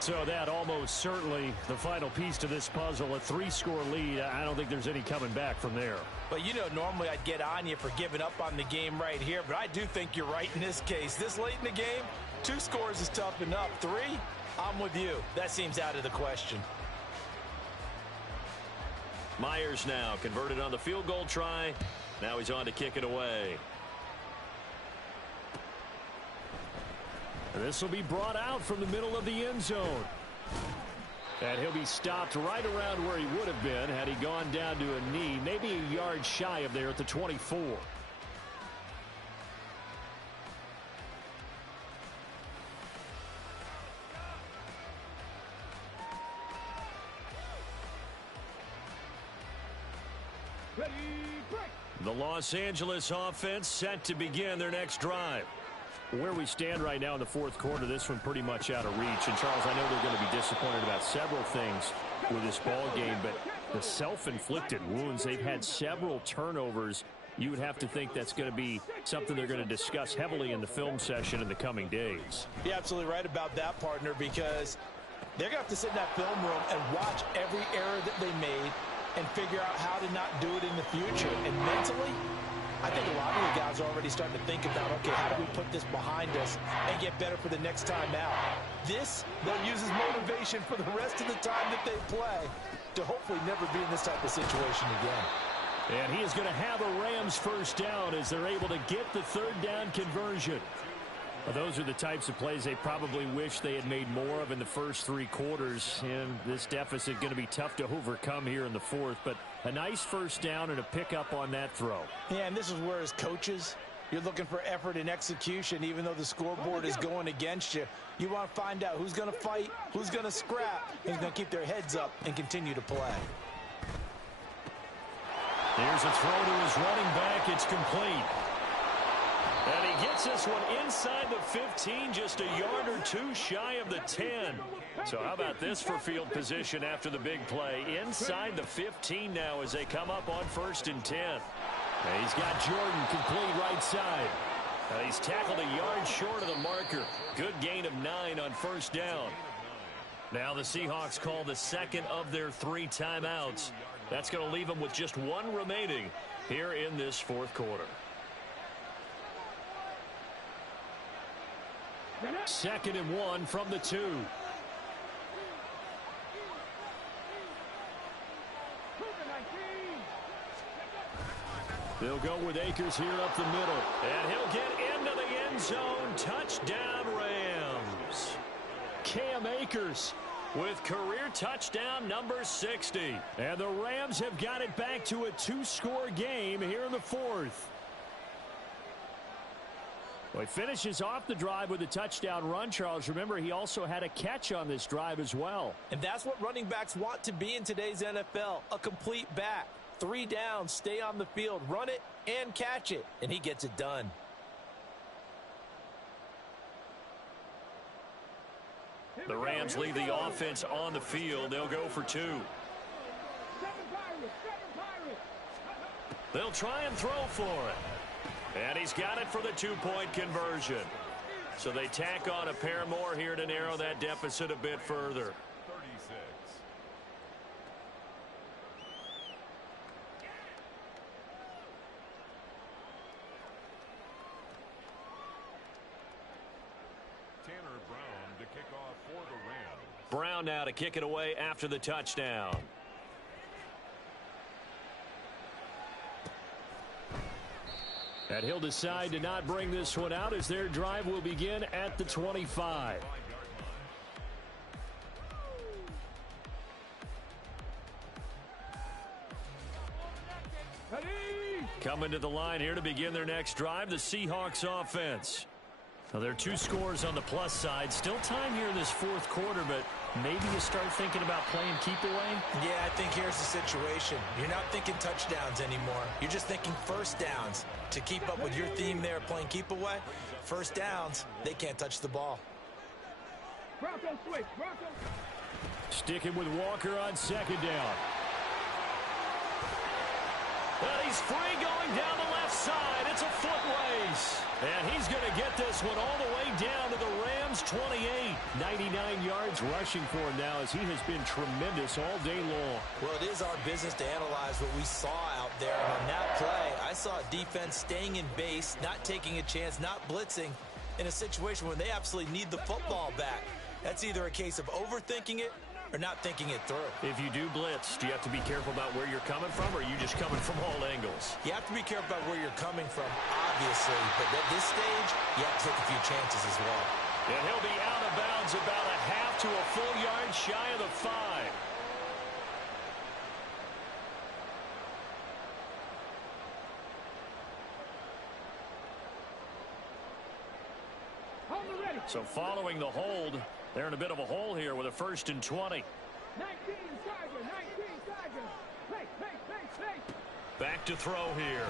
So that almost certainly the final piece to this puzzle, a 3-score lead. I don't think there's any coming back from there. But, you know, normally I'd get on you for giving up on the game right here, but I do think you're right in this case. This late in the game, 2 scores is tough enough. 3, I'm with you. That seems out of the question. Myers now converted on the field goal try. Now he's on to kick it away. This will be brought out from the middle of the end zone. And he'll be stopped right around where he would have been had he gone down to a knee, maybe a yard shy of there at the 24. Ready, break. The Los Angeles offense set to begin their next drive. Where we stand right now in the fourth quarter, this one pretty much out of reach. And, Charles, I know they're going to be disappointed about several things with this ball game, but the self-inflicted wounds, they've had several turnovers. You would have to think that's going to be something they're going to discuss heavily in the film session in the coming days. You're absolutely right about that, partner, because they're going to have to sit in that film room and watch every error that they made and figure out how to not do it in the future. And mentally, I think a lot of the guys are already starting to think about, okay, how do we put this behind us and get better for the next time out? This, they'll use as motivation for the rest of the time that they play to hopefully never be in this type of situation again. And he is going to have a Rams first down as they're able to get the third down conversion. Well, those are the types of plays they probably wish they had made more of in the first 3 quarters. And this deficit going to be tough to overcome here in the fourth. But a nice first down and a pickup on that throw. Yeah, and this is where as coaches, you're looking for effort and execution. Even though the scoreboard is going against you, you want to find out who's going to fight, who's going to scrap, who's going to keep their heads up and continue to play. Here's a throw to his running back. It's complete. And he gets this one inside the 15, just a yard or 2 shy of the 10. So how about this for field position after the big play? Inside the 15 now as they come up on 1st and 10. And he's got Jordan complete right side. He's tackled a yard short of the marker. Good gain of 9 on 1st down. Now the Seahawks call the second of their 3 timeouts. That's going to leave them with just 1 remaining here in this fourth quarter. 2nd and 1 from the 2. They'll go with Akers here up the middle. And he'll get into the end zone. Touchdown, Rams. Cam Akers with career touchdown number 60. And the Rams have got it back to a 2-score game here in the fourth. Well, he finishes off the drive with a touchdown run, Charles. Remember, he also had a catch on this drive as well. And that's what running backs want to be in today's NFL, a complete back. 3 downs, stay on the field, run it, and catch it. And he gets it done. The Rams leave the offense on the field. They'll go for 2. They'll try and throw for it. And he's got it for the 2-point conversion. So they tack on a pair more here to narrow that deficit a bit further. 36. Tanner Brown to kick off for the Rams. Brown now to kick it away after the touchdown. And he'll decide to not bring this one out as their drive will begin at the 25. Coming to the line here to begin their next drive, the Seahawks offense. Now, there are 2 scores on the plus side. Still time here in this fourth quarter, but maybe you start thinking about playing keep away? Yeah, I think here's the situation. You're not thinking touchdowns anymore. You're just thinking first downs. To keep up with your theme there, playing keep away, first downs, they can't touch the ball. Bronco switch, Bronco. Sticking with Walker on 2nd down. Well, he's free going down the left side. It's a foot race. And he's going to get this one all the way down to the Rams 28. 99 yards rushing for him now as he has been tremendous all day long. Well, it is our business to analyze what we saw out there. And on that play, I saw a defense staying in base, not taking a chance, not blitzing, in a situation when they absolutely need the football back. That's either a case of overthinking it or not thinking it through. If you do blitz, do you have to be careful about where you're coming from, or are you just coming from all angles? You have to be careful about where you're coming from, obviously, but at this stage, you have to take a few chances as well. And he'll be out of bounds about a half to a full yard shy of the 5. So following the hold, they're in a bit of a hole here with a 1st and 20. 19 Tiger, 19 Tiger. Hey. Back to throw here.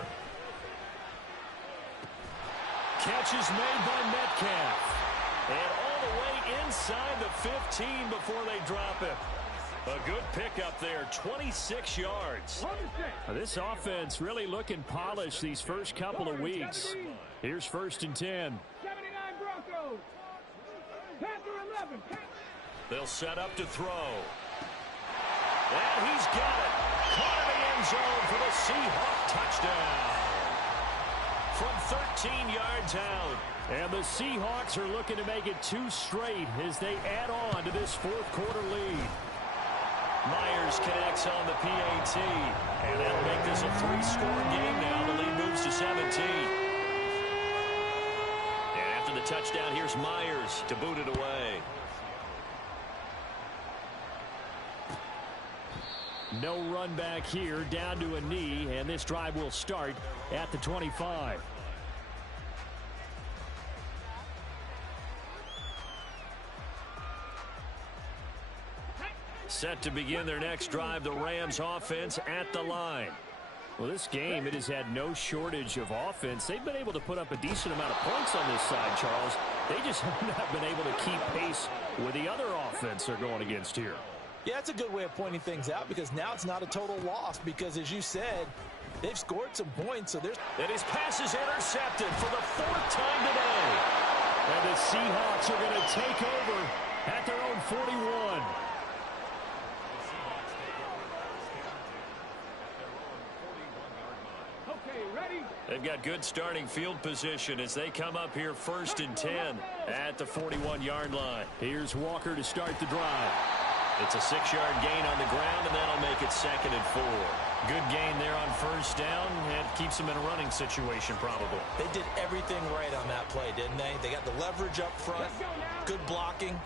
Catch is made by Metcalf. And all the way inside the 15 before they drop it. A good pickup there, 26 yards. Now, This offense really looking polished these first couple of weeks. Here's 1st and 10. 79 Broncos. Panther 11. They'll set up to throw. And he's got it. Caught in the end zone for the Seahawk touchdown. From 13 yards out. And the Seahawks are looking to make it 2 straight as they add on to this 4th quarter lead. Myers connects on the PAT. And that'll make this a 3-score game now. The lead moves to 17. And after the touchdown, here's Myers to boot it away. No run back here, down to a knee, and this drive will start at the 25. Set to begin their next drive, the Rams offense at the line. Well, this game, it has had no shortage of offense. They've been able to put up a decent amount of points on this side, Charles. They just have not been able to keep pace with the other offense they're going against here. Yeah, it's a good way of pointing things out because now it's not a total loss because, as you said, they've scored some points. So there's And his pass is intercepted for the 4th time today. And the Seahawks are going to take over at their own 41. They've got good starting field position as they come up here 1st and 10 at the 41-yard line. Here's Walker to start the drive. It's a 6-yard gain on the ground, and that'll make it 2nd and 4. Good gain there on 1st down, and keeps them in a running situation probably. They did everything right on that play, didn't they? They got the leverage up front, good blocking,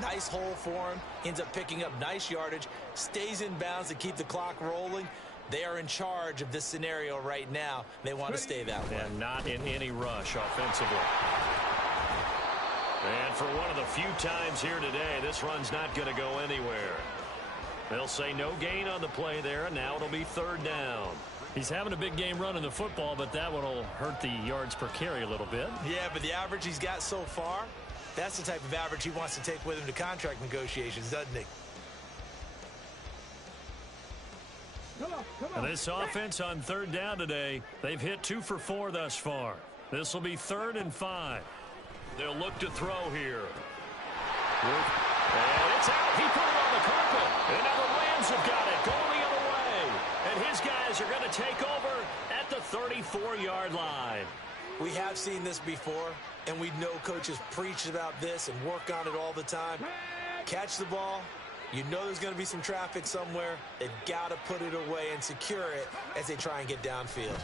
nice hole for him, ends up picking up nice yardage, stays in bounds to keep the clock rolling. They are in charge of this scenario right now. They want to stay that way. And not in any rush offensively. And for one of the few times here today, this run's not going to go anywhere. They'll say no gain on the play there, and now it'll be 3rd down. He's having a big game running the football, but that one will hurt the yards per carry a little bit. Yeah, but the average he's got so far, that's the type of average he wants to take with him to contract negotiations, doesn't he? And this offense on 3rd down today, they've hit 2 for 4 thus far. This will be 3rd and 5. They'll look to throw here. And it's out. He put it on the carpet. And now the Rams have got it going the other way. And his guys are going to take over at the 34-yard line. We have seen this before, and we know coaches preach about this and work on it all the time. Catch the ball. You know there's going to be some traffic somewhere. They've got to put it away and secure it as they try and get downfield.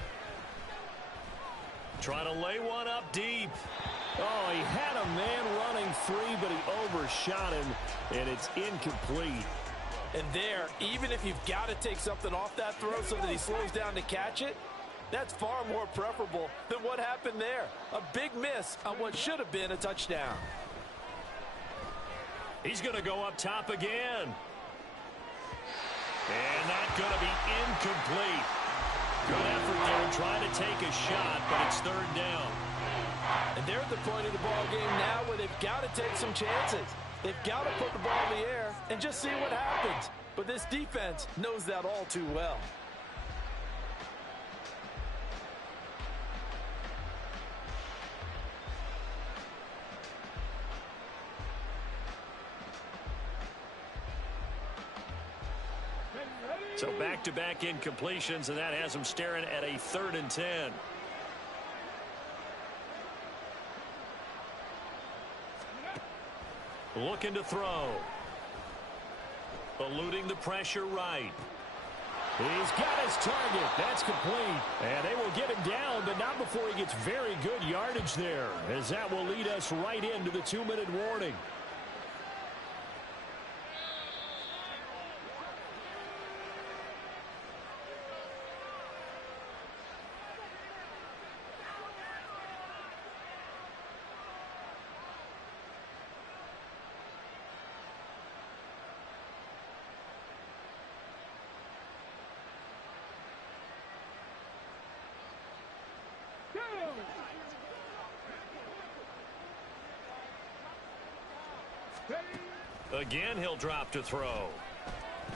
Trying to lay one up deep. Oh, he had a man running free, but he overshot him, and it's incomplete. And there, even if you've got to take something off that throw so that he slows down to catch it, that's far more preferable than what happened there. A big miss on what should have been a touchdown. He's going to go up top again. And not going to be incomplete. Good effort there trying to take a shot, but it's 3rd down. And they're at the point of the ball game now where they've got to take some chances. They've got to put the ball in the air and just see what happens. But this defense knows that all too well. So back-to-back incompletions, and that has them staring at a 3rd and 10. Looking to throw. Eluding the pressure right. He's got his target. That's complete. And they will get him down, but not before he gets very good yardage there, as that will lead us right into the 2-minute warning. Again, he'll drop to throw. Oh,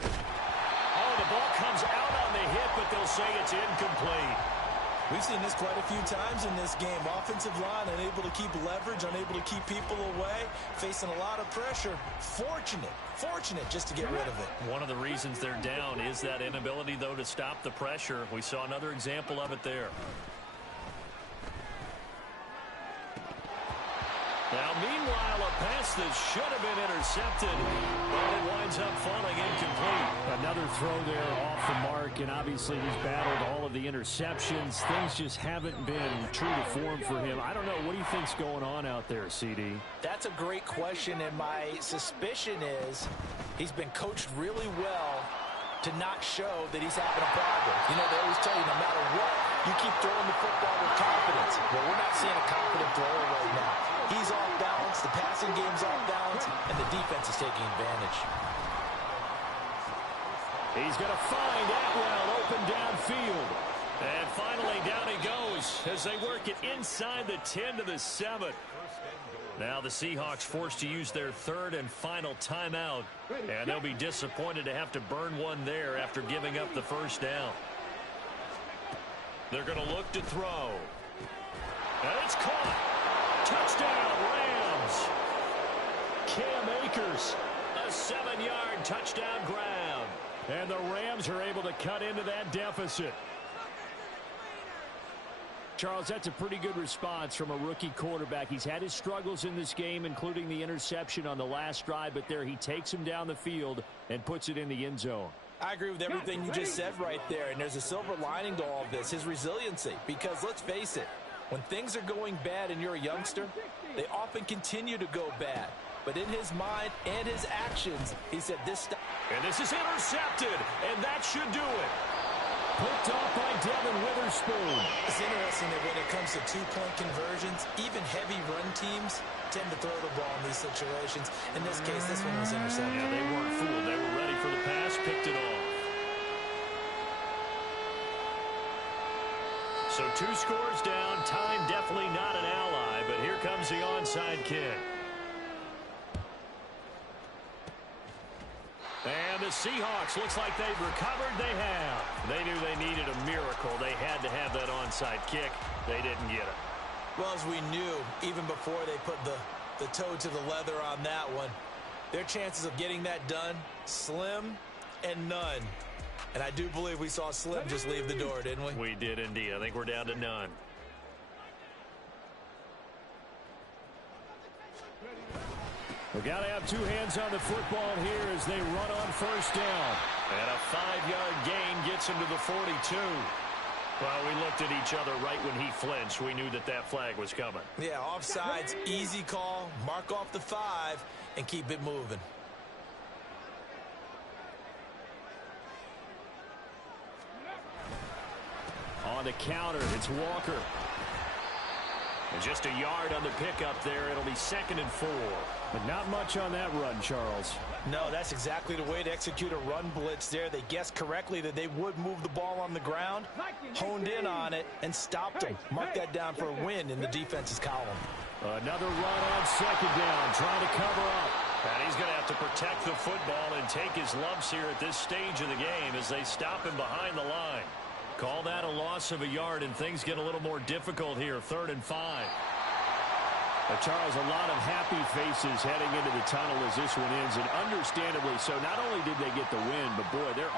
the ball comes out on the hit, but they'll say it's incomplete. We've seen this quite a few times in this game. Offensive line unable to keep leverage, unable to keep people away, facing a lot of pressure. Fortunate just to get rid of it. One of the reasons they're down is that inability, though, to stop the pressure. We saw another example of it there. Now, meanwhile, a pass that should have been intercepted, but it winds up falling incomplete. Another throw there off the mark, and obviously he's battled all of the interceptions. Things just haven't been true to form for him. I don't know. What do you think's going on out there, CD? That's a great question, and my suspicion is he's been coached really well to not show that he's having a problem. You know, they always tell you no matter what, you keep throwing the football with confidence. Well, we're not seeing a confident thrower right now. He's off balance, the passing game's off balance, and the defense is taking advantage. He's going to find Atwell open downfield. And finally, down he goes as they work it inside the 10 to the 7. Now the Seahawks forced to use their third and final timeout, and they'll be disappointed to have to burn one there after giving up the first down. They're going to look to throw. And it's caught. Touchdown, Rams. Cam Akers. A 7-yard touchdown grab. And the Rams are able to cut into that deficit. Charles, that's a pretty good response from a rookie quarterback. He's had his struggles in this game, including the interception on the last drive, but there he takes him down the field and puts it in the end zone. I agree with everything you just said right there, and there's a silver lining to all of this, his resiliency. Because let's face it, when things are going bad and you're a youngster, they often continue to go bad. But in his mind and his actions, he said this. And this is intercepted, and that should do it. Picked off by Devin Witherspoon. It's interesting that when it comes to two-point conversions, even heavy run teams tend to throw the ball in these situations. In this case, this one was intercepted. Yeah, they weren't fooled. They were ready for the pass, picked it off. So 2 scores down. Time definitely not an ally, but here comes the onside kick. And the Seahawks, looks like they've recovered. They have. They knew they needed a miracle. They had to have that onside kick. They didn't get it. Well, as we knew, even before they put the toe to the leather on that one, their chances of getting that done, slim and none. And I do believe we saw Slim just leave the door, didn't we? We did indeed. I think we're down to none. We've got to have 2 hands on the football here as they run on first down. And a 5-yard gain gets him to the 42. Well, we looked at each other right when he flinched. We knew that that flag was coming. Yeah, offsides, easy call, mark off the 5, and keep it moving. On the counter, it's Walker. And just a yard on the pickup there. It'll be 2nd and 4. But not much on that run, Charles. No, that's exactly the way to execute a run blitz there. They guessed correctly that they would move the ball on the ground, honed in on it, and stopped them. Mark that down for a win in the defense's column. Another run on 2nd down, trying to cover up. And he's going to have to protect the football and take his lumps here at this stage of the game as they stop him behind the line. Call that a loss of a yard, and things get a little more difficult here. 3rd and 5. Charles, a lot of happy faces heading into the tunnel as this one ends, and understandably so. Not only did they get the win, but boy, they're